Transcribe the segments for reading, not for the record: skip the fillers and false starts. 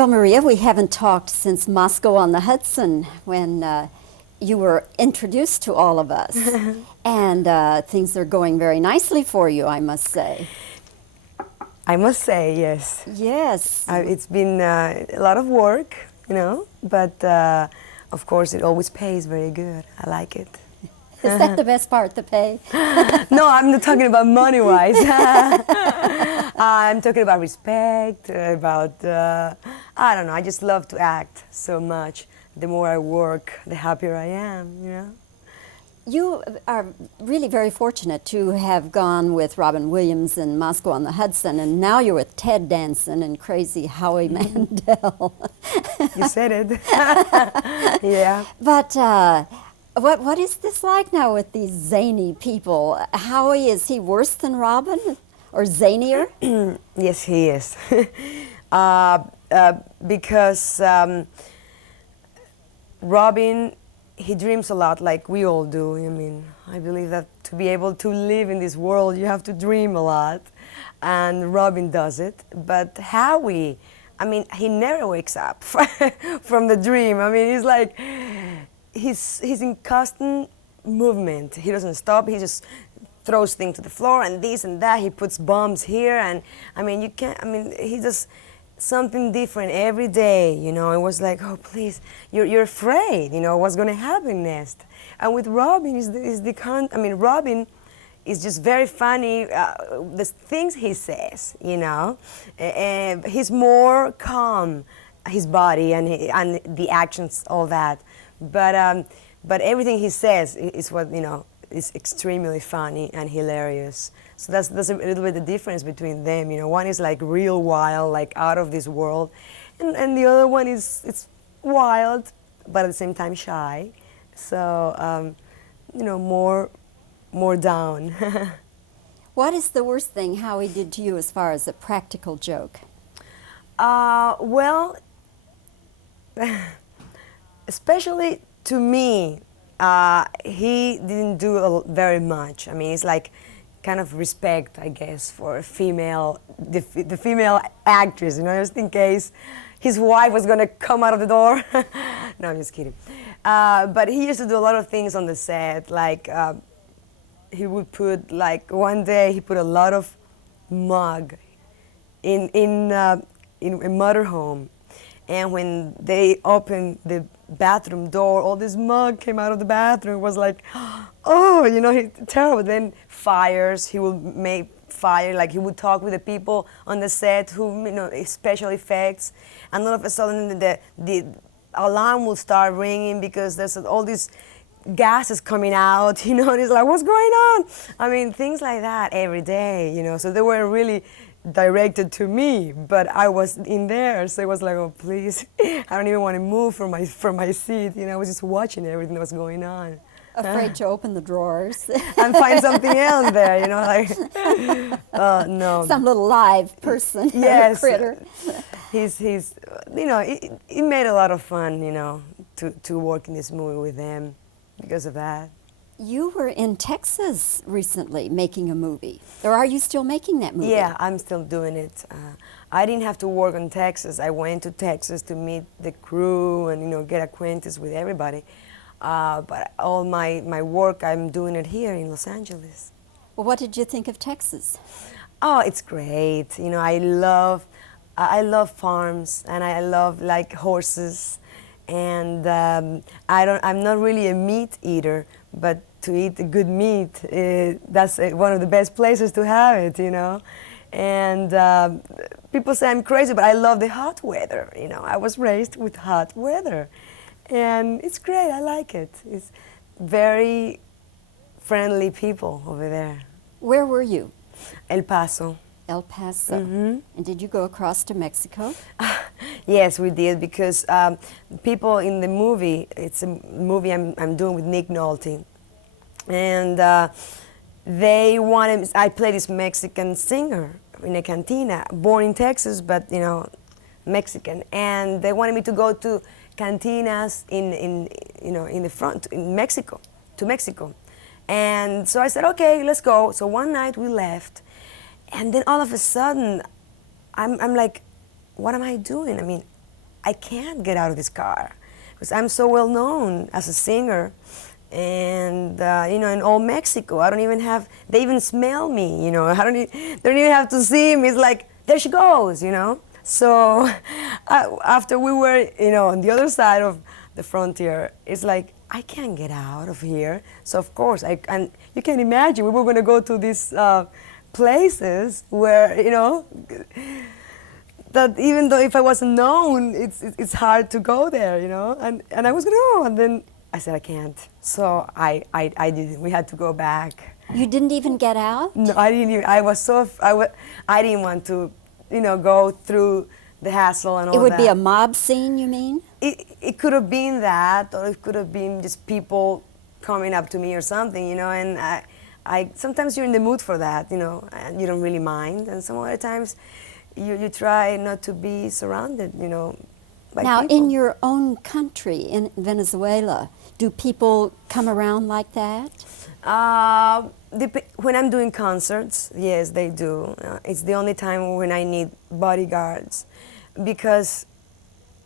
Well, Maria, we haven't talked since Moscow on the Hudson when you were introduced to all of us. And things are going very nicely for you, I must say. I must say, yes. Yes. It's been a lot of work, but of course it always pays very good. I like it. Is that the best part, the pay? No, I'm not talking about money-wise. I'm talking about respect, about, I don't know, I just love to act so much. The more I work, the happier I am. You are really very fortunate to have gone with Robin Williams in Moscow on the Hudson, and now you're with Ted Danson and Crazy Howie Mandel. You said it. Yeah. But what is this like now with these zany people? Howie, is he worse than Robin, or zanier? Yes, he is. Because Robin, he dreams a lot like we all do. I mean, I believe that to be able to live in this world, you have to dream a lot. And Robin does it. But Howie, I mean, he never wakes up from the dream. I mean, he's like, he's in constant movement. He doesn't stop. He just throws things to the floor and this and that. He puts bombs here. And I mean, he does something different every day, It was like, oh, please, you're afraid, what's going to happen next. And with Robin, Robin is just very funny, the things he says, and he's more calm, his body and the actions, all that. But everything he says is what, is extremely funny and hilarious. So that's a little bit the difference between them. One is like real wild, like out of this world, and the other one it's wild, but at the same time shy. So more down. What is the worst thing Howie did to you as far as a practical joke? Well, especially to me, he didn't do very much. I mean, it's like kind of respect, I guess, for a the female actress, just in case his wife was going to come out of the door. No, I'm just kidding. But he used to do a lot of things on the set, like he would put, like one day he put a lot of mug in a motorhome, and when they opened the bathroom door, all this mug came out of the bathroom. It was like, oh, terrible. Then fires, he would make fire, like he would talk with the people on the set who, special effects, and all of a sudden the alarm will start ringing because there's all these gases coming out, and it's like, what's going on? I mean, things like that every day, so they were really directed to me, but I was in there, so it was like, oh, please, I don't even want to move from my seat, I was just watching everything that was going on. Afraid to open the drawers. And find something else there, like, no. Some little live person, yes, critter. It made a lot of fun, to work in this movie with them because of that. You were in Texas recently making a movie. Or are you still making that movie? Yeah, I'm still doing it. I didn't have to work in Texas. I went to Texas to meet the crew and get acquainted with everybody. But all my work, I'm doing it here in Los Angeles. Well, what did you think of Texas? Oh, it's great. I love farms, and I love like horses. And I'm not really a meat eater, but to eat good meat, that's one of the best places to have it, And people say I'm crazy, but I love the hot weather, I was raised with hot weather. And it's great, I like it. It's very friendly people over there. Where were you? El Paso. El Paso. Mm-hmm. And did you go across to Mexico? Yes, we did, because people in the movie, it's a movie I'm doing with Nick Nolte, and they wanted, I play this Mexican singer in a cantina, born in Texas, but Mexican, and they wanted me to go to cantinas in the front, in Mexico, to Mexico. And so I said, okay, let's go. So one night we left, and then all of a sudden, I'm like, what am I doing? I mean, I can't get out of this car because I'm so well known as a singer. And in all Mexico, I don't even have. They even smell me. I they don't even have to see me. It's like there she goes. So after we were, on the other side of the frontier, it's like I can't get out of here. So of course, and you can imagine we were going to go to these places where that even though if I wasn't known, it's hard to go there. And I was going to go, and then I said I can't. So I didn't. We had to go back. You didn't even get out? No, I didn't even. I didn't want to, go through the hassle and all that. It would be a mob scene, you mean? It could have been that, or it could have been just people coming up to me or something, And I sometimes you're in the mood for that, and you don't really mind. And some other times, you try not to be surrounded, by Now, people. in your own country, in Venezuela, do people come around like that? When I'm doing concerts, yes, they do. It's the only time when I need bodyguards, because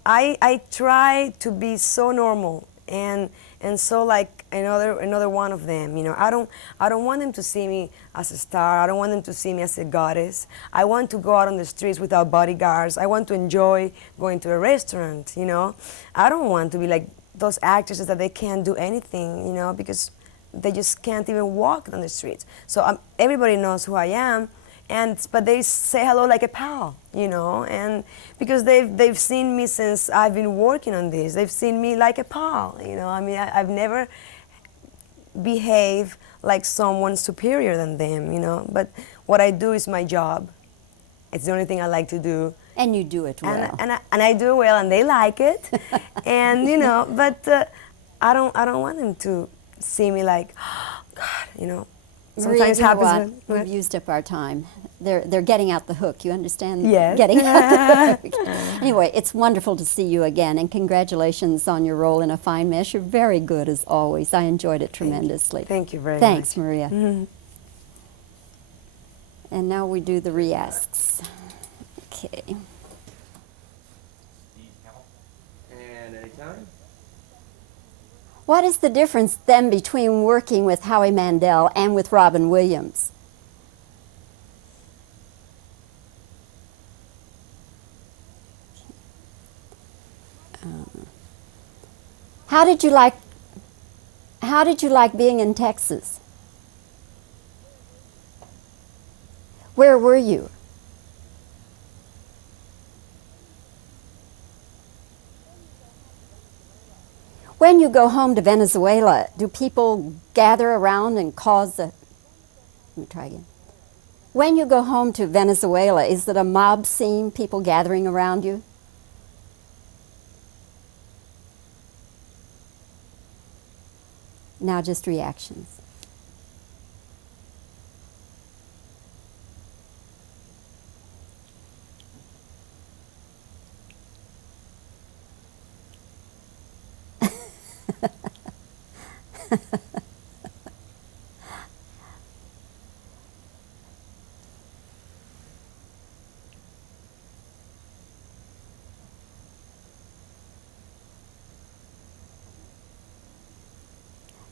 I try to be so normal and so like another one of them. I don't want them to see me as a star. I don't want them to see me as a goddess. I want to go out on the streets without bodyguards. I want to enjoy going to a restaurant. I don't want to be like those actresses that they can't do anything. Because they just can't even walk on the streets. So everybody knows who I am, but they say hello like a pal, and because they've seen me since I've been working on this. They've seen me like a pal, I've never behaved like someone superior than them, But what I do is my job. It's the only thing I like to do. And you do it well. And I do it well, and they like it, and but I don't want them to see me like, oh, God, Maria, sometimes you know happens. what? We've used up our time. They're getting out the hook. You understand? Yes. Getting out the hook. Anyway, it's wonderful to see you again, and congratulations on your role in A Fine Mess. You're very good as always. I enjoyed it tremendously. Thank you very Thanks, much. Maria. Mm-hmm. And now we do the re-asks. Okay. And anytime. What is the difference then between working with Howie Mandel and with Robin Williams? How did you like being in Texas? Where were you? When you go home to Venezuela, do people gather around and cause the... Let me try again. When you go home to Venezuela, is it a mob scene, people gathering around you? Now just reactions.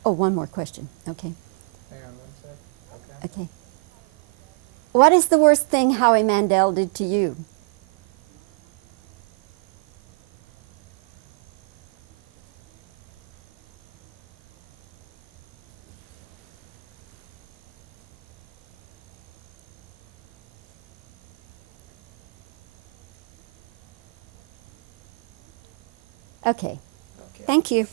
Oh, one more question. Okay. Hang on one sec. Okay. Okay. What is the worst thing Howie Mandel did to you? Okay. Okay. Thank you.